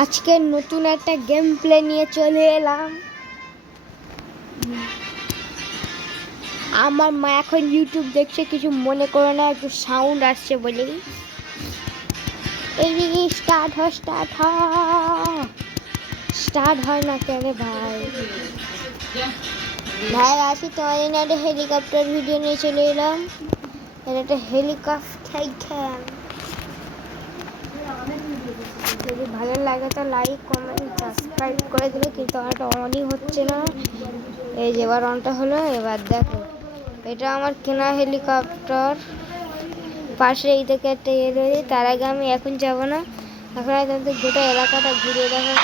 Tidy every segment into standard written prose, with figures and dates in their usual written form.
আজকে নতুন একটা গেম প্লে নিয়ে চলে এলাম। আমার মা এখন ইউটিউব দেখছে, কিছু মনে করো না, একটু সাউন্ড আসছে বলেই। এই স্টার্ট হয় না কেন ভাই? ভাই আসি তোমার জন্য একটা হেলিকপ্টার ভিডিও নিয়ে চলে এলাম। এটা একটা হেলিকপ্টার। যদি ভালো লাগে তো লাইক কমেন্ট সাবস্ক্রাইব করে দেবে, কিন্তু আমার অনই হচ্ছে না। এই যে এবার অনটা হলো। এবার দেখো, এটা আমার কেনা হেলিকপ্টার। পাশে এই থেকে একটা রয়েছে। তার আগে আমি এখন যাব না, এখন তোমাদের গোটা এলাকাটা ঘুরে দেখো।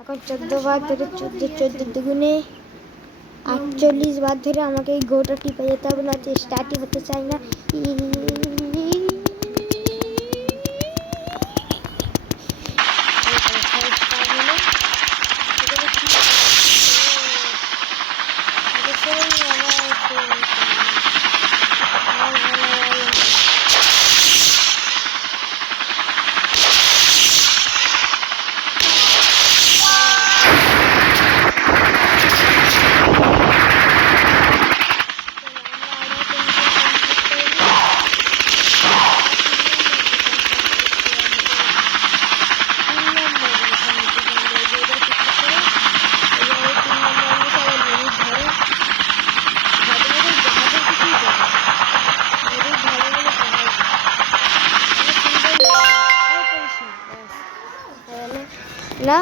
এখন 14 বার ধরে 14 দুগুণে 48 বার ধরে আমাকে এই গোটা টিপে যেতে হবে, না স্টার্টই হতে চাই না। না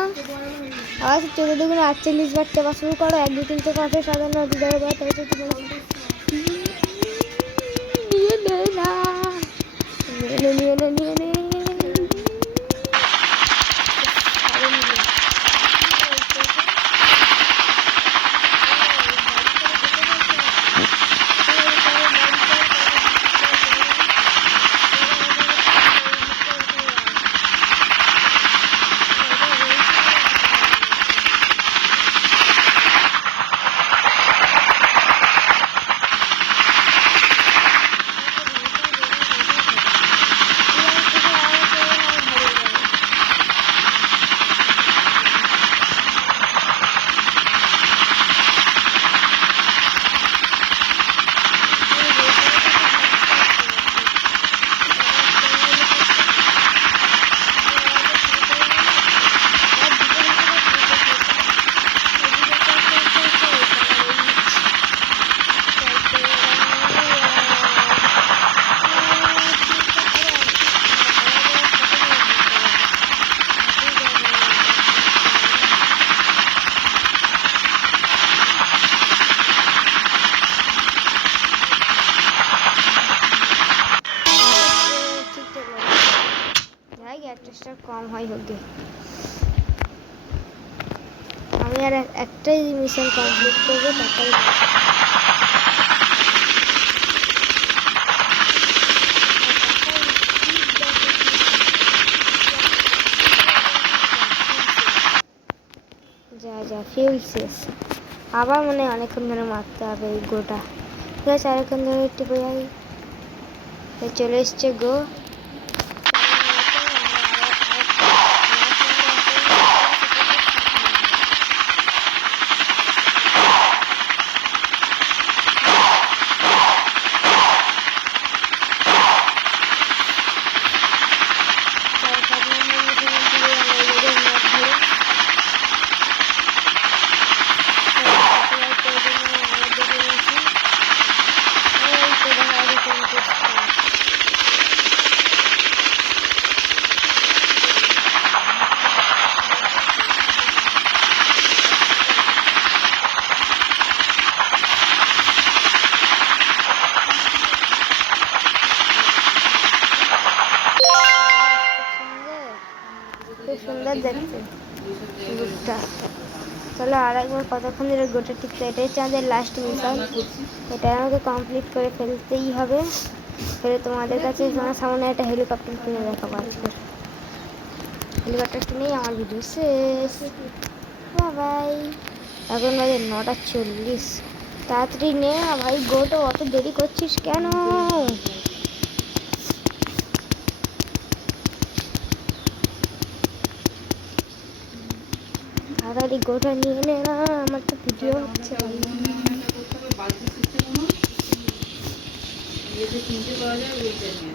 আবার 14 দুগুণে 48 বার টেপা শুরু করো। 1 2 3 থেকে 8 57 18 বার তাই নিয়ে নে। স্পিডটা কম হয় হোক। আমি আর একটাই মিশন কমপ্লিট করবো, তারপরে যা ফিউল শেষ। আবার মনে হয় অনেকক্ষণ ধরে মারতে হবে এই গোটা। ঠিক আছে, আরেকক্ষণ ধরে টিপে যাই। চলে এসছে গো। খুব সুন্দর দেখতে লুকটা। চলো আর একবার কতক্ষণ ধরে গোটা টিপতে। এটাই হচ্ছে আমাদের লাস্ট মিশন। এটা আমাকে কমপ্লিট করে ফেলতেই হবে। ফেলে তোমাদের কাছে তোমার সামনে একটা হেলিকপ্টার কিনে দেখাবো আজকে। হেলিকপ্টার কিনেই আমার ভিডিও শেষ। বাই। এখন বাজে 9:40। তাড়াতাড়ি নে ভাই, গোটা অত দেরি করছিস কেন? তাড়াতাড়ি গোটা নিয়ে নে না, আমার তো ভিডিও হচ্ছে। কিনতে পাওয়া যায় ওইটা নিয়ে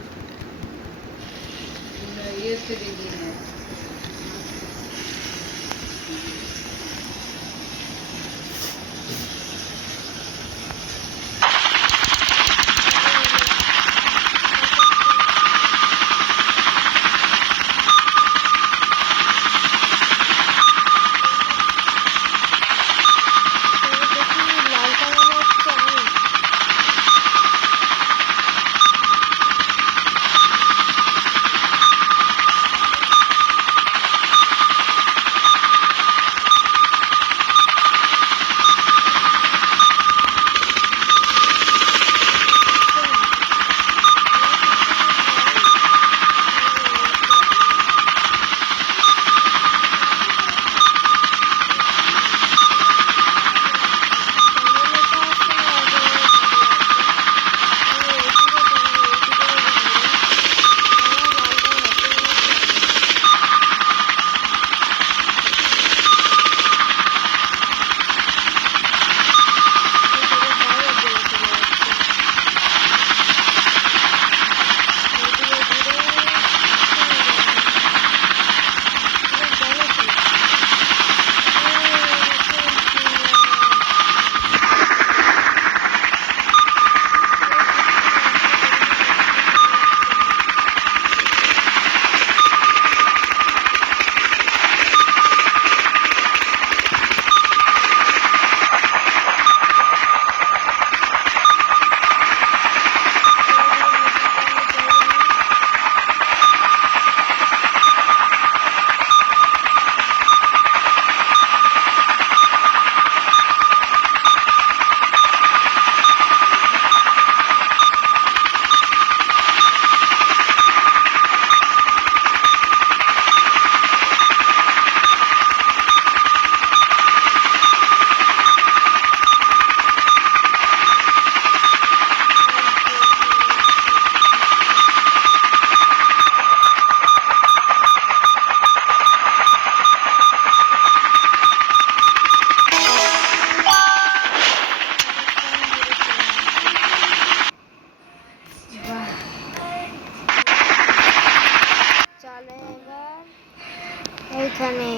এইখানে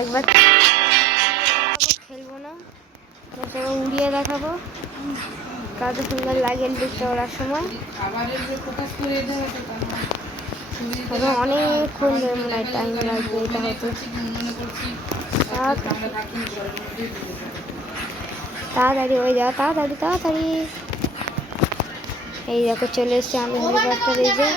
একবার খেলবো না, সেটা উড়িয়ে দেখাবো কত সুন্দর লাগে লিফটে ওড়ার সময়। অনেকক্ষণ ধরে মনে হয় টাইম লাগবে এটা হতে। তাড়াতাড়ি হয়ে যাও, তাড়াতাড়ি তাড়াতাড়ি। এই দেখো চলে এসছে আমি হেলিকপ্টার। এই যে